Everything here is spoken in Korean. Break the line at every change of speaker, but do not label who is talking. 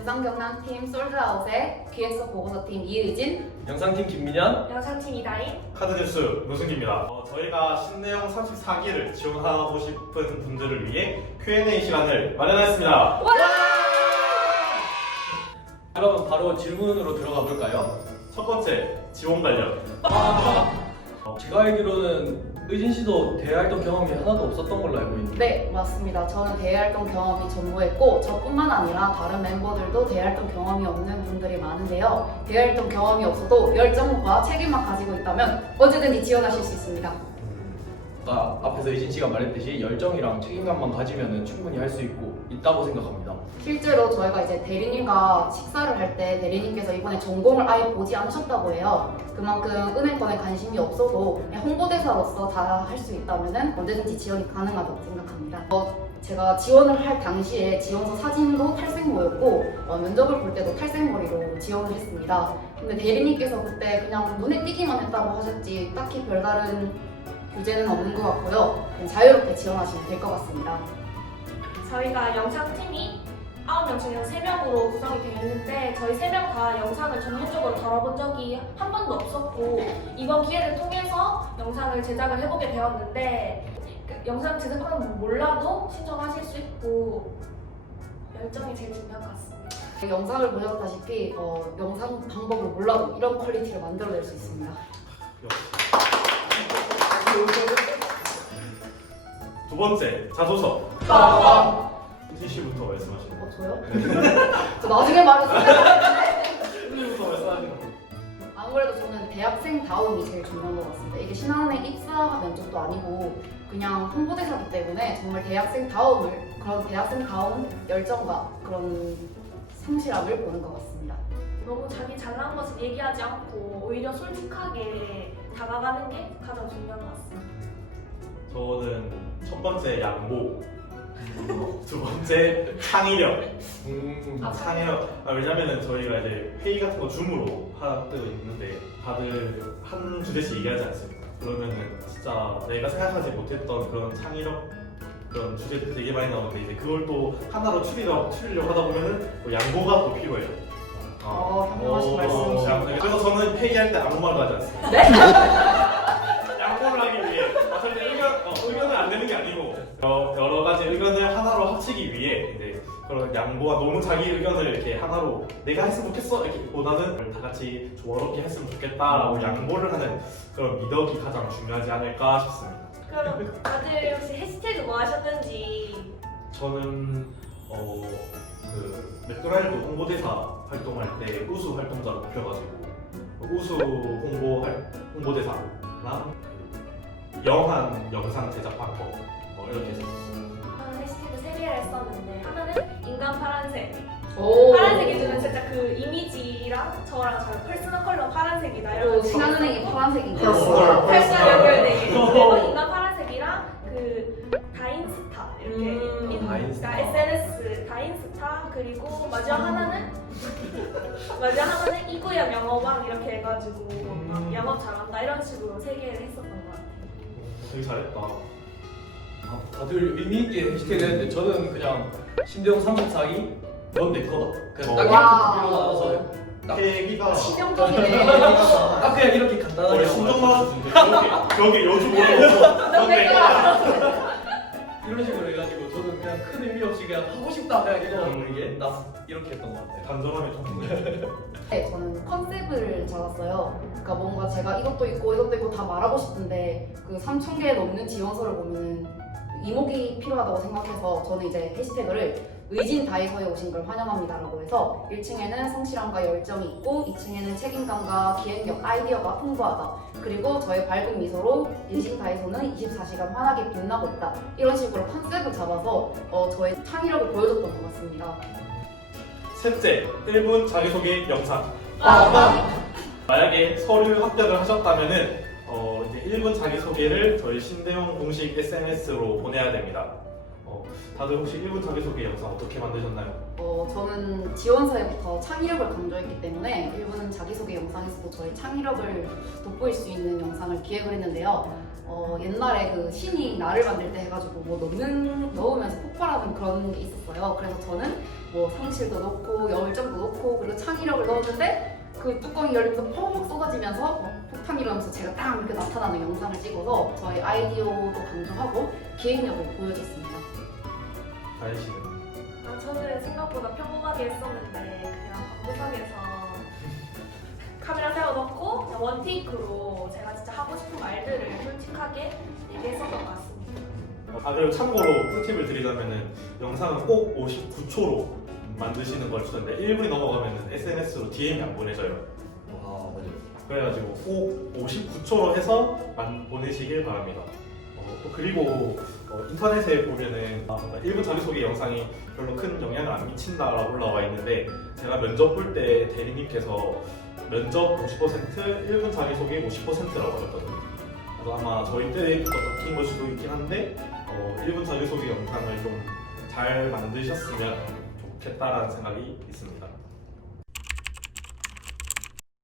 경상경남팀 솔드아웃의 기획서 보고서팀 이의진,
영상팀 김민현,
영상팀 이다인,
카드뉴스 문승기입니다. 저희가 신내용 34기를 지원하고 싶은 분들을 위해 Q&A 시간을 마련했습니다.
그럼 바로 질문으로 들어가 볼까요?
첫 번째, 지원 관련.
제가 알기로는 의진 씨도 대외 활동 경험이 하나도 없었던 걸로 알고 있는데.
네, 맞습니다. 저는 대외활동 경험이 전무했고 저뿐만 아니라 다른 멤버들도 대외활동 경험이 없는 분들이 많은데요. 대외활동 경험이 없어도 열정과 책임만 가지고 있다면 언제든지 지원하실 수 있습니다.
아까 앞에서 의진 씨가 말했듯이 열정이랑 책임감만 가지면 충분히 할 수 있다고 생각합니다.
실제로 저희가 이제 대리님과 식사를 할 때 대리님께서 이번에 전공을 아예 보지 않으셨다고 해요. 그만큼 은행권에 관심이 없어도 그냥 홍보대사로서 다 할 수 있다면 언제든지 지원이 가능하다고 생각합니다. 제가 지원을 할 당시에 지원서 사진도 탈색모였고 면접을 볼 때도 탈색머리로 지원을 했습니다. 근데 대리님께서 그때 그냥 눈에 띄기만 했다고 하셨지 딱히 별다른 규제는 없는 것 같고요. 그냥 자유롭게 지원하시면 될 것 같습니다.
저희가 영상팀이 9명 중에 3명으로 구성이 되어 있는데 저희 3명 다 영상을 전문적으로 다뤄본 적이 한 번도 없었고 이번 기회를 통해서 영상을 제작을 해보게 되었는데 영상 제작하는 분 몰라도 신청하실 수 있고 열정이 제일 중요한 것 같습니다.
영상을 보셨다시피 영상 방법을 몰라도 이런 퀄리티를 만들어낼 수 있습니다.
두 번째, 자소서. TC부터 말씀하시는 거.
저요? 저 나중에 말했어요.
TC부터 말씀하시는 거.
아무래도 저는 대학생다움이 제일 중요한 것 같습니다. 이게 신한은행 입사 면접도 아니고 그냥 홍보대사기 때문에 정말 그런 대학생다운 열정과 그런 성실함을 보는 것 같습니다.
너무 자기 잘난 것을 얘기하지 않고 오히려 솔직하게 다가가는 게 가장 중요한 것 같습니다.
저는 첫 번째, 양보. 두 번째, 창의력. 창의력. 왜냐면은 저희가 이제 회의 같은 거 줌으로 하고 있는데 다들 한 주제씩 얘기하지 않습니까? 그러면은 진짜 내가 생각하지 못했던 그런 창의력, 그런 주제들 되게 많이 나오는데 이제 그걸 또 하나로 추리려고 하다 보면은 뭐 양보가 또 필요해요.
현명하신 말씀이시네요.
그래서 저는 회의할 때 아무 말도 하지 않습니다.
네?
양보를 하기 위해. 절대 의견은 안 되는 게 아니고 여러 가지 의견을 하나로 합치기 위해 이제 그런 양보와 너무 자기 의견을 이렇게 하나로 내가 했으면 좋겠어 이렇게 보다는 다 같이 조화롭게 했으면 좋겠다라고 양보를 하는 그런 미덕이 가장 중요하지 않을까 싶습니다.
그럼 다들 혹시 해시태그 뭐 하셨는지
저는 그 맥도날드 홍보대사 활동할 때 우수 활동자로 뽑혀가지고 우수 홍보대사랑 영한 영상 제작 방법 이렇게 했었어요.
저는 해시태그 3개를 했었는데 하나는 인간 파란색
오.
파란색이 주는 진짜 그 이미지랑 저랑 저의 퍼스널 컬러 파란색이다 이런
신한은행이 파란색인데
퍼스널 연결되게 그리고 인간 파란색이랑 그 다인스타 이렇게
다인스타.
SNS 다인스타 그리고 마지막 하나는 이구영 영어방 이렇게 해가지고 막 영업 잘한다 이런 식으로 3개를 했었던 것 같아요.
되게 잘했다.
다들 의미 있게 해시태그 했는데 저는 그냥 신대용 34기 넌 내 거다. 그냥 딱
와.
이렇게 나눠서 딱
계기가
치명적이네.
딱 그냥 이렇게 간단하게
신경
하고
나와서 벽에 여주 모르고
넌내 거야.
이런 식으로 해가지고 저는 그냥 큰 의미 없이 그냥 하고 싶다 그냥 이거 모르게 나 이렇게 했던 것 같아요.
간절함이 좀 있네.
네, 저는 컨셉을 잡았어요. 그러니까 뭔가 제가 이것도 있고 다 말하고 싶은데 그 3,000개 넘는 지원서를 보면은 이목이 필요하다고 생각해서 저는 이제 해시태그를 의진 다이소에 오신 걸 환영합니다라고 해서 1층에는 성실함과 열정이 있고 2층에는 책임감과 기획력, 아이디어가 풍부하다. 그리고 저의 밝은 미소로 의진 다이소는 24시간 환하게 빛나고 있다. 이런 식으로 컨셉을 잡아서 저의 창의력을 보여줬던 것 같습니다.
셋째, 1분 자기소개 영상. 만약에 서류 합격을 하셨다면은 이제 1분 자기소개를 저희 신대용 공식 SNS로 보내야 됩니다. 다들 혹시 1분 자기소개 영상 어떻게 만드셨나요?
저는 지원서에부터 창의력을 강조했기 때문에 1부는 자기소개 영상에서도 저의 창의력을 돋보일 수 있는 영상을 기획을 했는데요. 옛날에 그 신이 나를 만들 때 해가지고 뭐 넣으면서 폭발하는 그런 게 있었어요. 그래서 저는 뭐 상실도 넣고 열정도 넣고 그리고 창의력을 넣었는데 그 뚜껑이 열리면서 펑 쏟아지면서 폭탄이 일어나면서 제가 딱 이렇게 나타나는 영상을 찍어서 저희 아이디어도 강조하고 기획력을 보여줬습니다.
다혜 씨는?
저는 생각보다 평범하게 했었는데 그냥 방구석에서 카메라 세워놓고 그냥 원테이크로 제가 진짜 하고 싶은 말들을 솔직하게 얘기했었던 것 같습니다.
그리고 참고로 꿀팁을 드리자면은 영상은 꼭 59초로 만드시는 걸 추천데 1분이 넘어가면은 SNS로 DM이 안 보내져요.
아 맞아요.
그래가지고 꼭 59초로 해서 보내시길 바랍니다. 또 그리고 인터넷에 보면은 1분 자기소개 영상이 별로 큰 영향을 안 미친다라고 올라와 있는데 제가 면접 볼 때 대리님께서 면접 50%, 1분 자기소개 50%라고 하셨거든요. 그래서 아마 저희 때부터 바뀐 걸 수도 있긴 한데 1분 자기소개 영상을 좀 잘 만드셨으면 좋겠다라는 생각이 있습니다.